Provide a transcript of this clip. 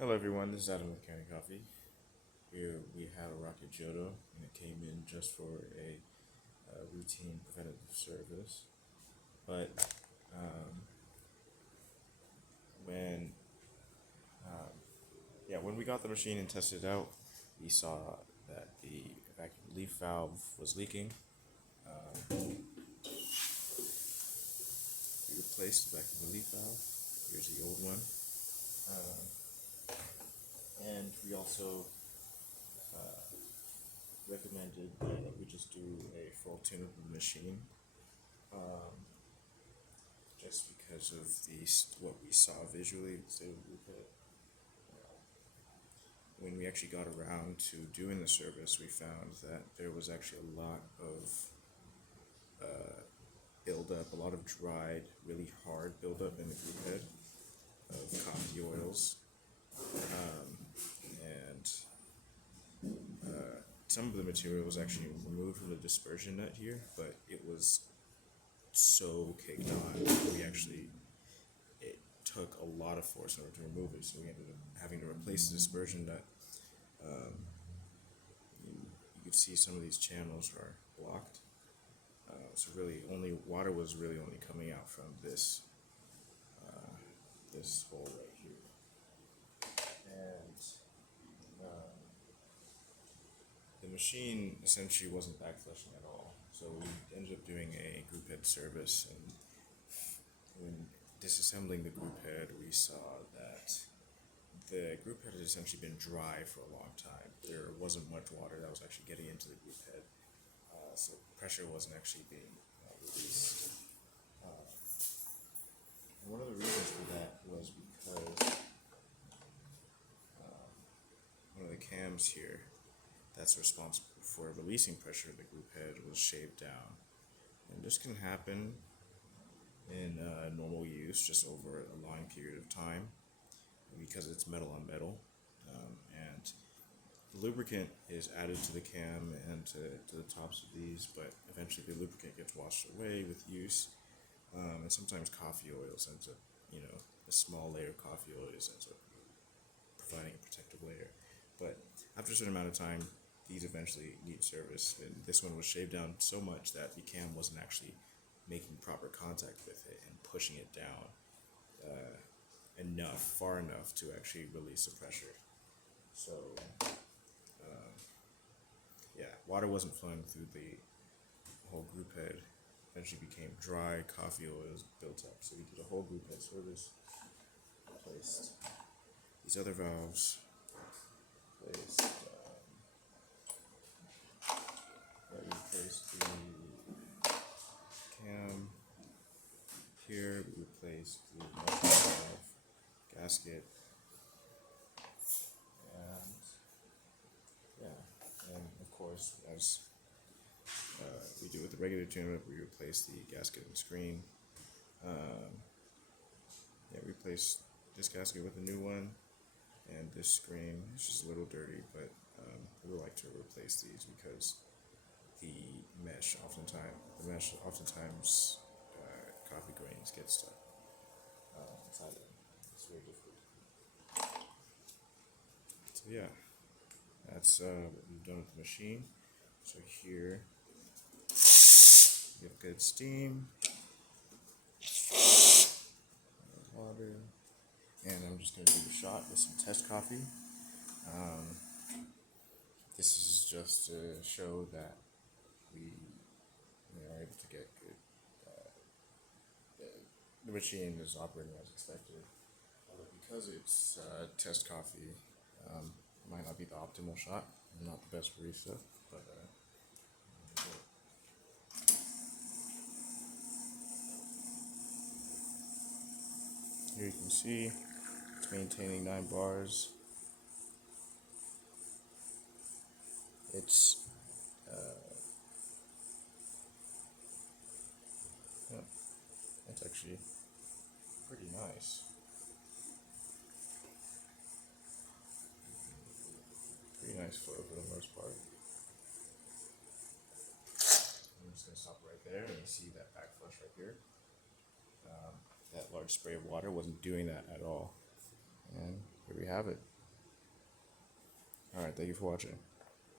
Hello everyone, this is Adam with Kanen Coffee. Here we had a rocket Giotto and it came in just for a routine preventative service. But um, when um, when we got the machine and tested it out, we saw that the vacuum relief valve was leaking. We replaced the vacuum relief valve. Here's the old one. And we also recommended that we just do a full tune of the machine, just because of what we saw visually. So when we actually got around to doing the service, we found that there was actually a lot of buildup, a lot of dried, really hard buildup in the group head of coffee oils, and some of the material was actually removed from the dispersion net here, but it was so caked on. It took a lot of force in order to remove it, so we ended up having to replace the dispersion net. You could see some of these channels are blocked. So really, only water was really only coming out from this hole right here, and the machine essentially wasn't backflushing at all. So we ended up doing a group head service, and when disassembling the group head, we saw that the group head had essentially been dry for a long time. There wasn't much water that was actually getting into the group head, so pressure wasn't actually being released. And one of the reasons for that was because one of the cams here that's responsible for releasing pressure of the group head was shaved down. And this can happen in normal use just over a long period of time because it's metal on metal. And the lubricant is added to the cam and to the tops of these, but eventually the lubricant gets washed away with use. And sometimes coffee oils ends up, a small layer of coffee oils ends up providing a protective layer. But after a certain amount of time, these eventually need service. And this one was shaved down so much that the cam wasn't actually making proper contact with it and pushing it down far enough to actually release the pressure. So, water wasn't flowing through the whole group head. Eventually became dry, coffee oils built up. So we did a whole group head service, replaced these other valves, replaced we replaced the cam here, we replaced the motion valve gasket, and and of course, as we do with the regular tune-up, we replace the gasket and screen. Replace this gasket with a new one, and this screen is just a little dirty, but we like to replace these because the mesh oftentimes coffee grains get stuck inside it. It's very difficult. So that's what we've done with the machine. So here we have good steam, water, and I'm just going to do a shot with some test coffee. This is just to show that we are able to get good. The machine is operating as expected, although because it's test coffee, it might not be the optimal shot. I'm not the best barista, but here you can see it's maintaining 9 bars. It's it's actually pretty nice. Pretty nice flow for the most part. I'm just going to stop right there, and you see that backflush right here. That large spray of water wasn't doing that at all. And here we have have it. Alright, thank you for watching.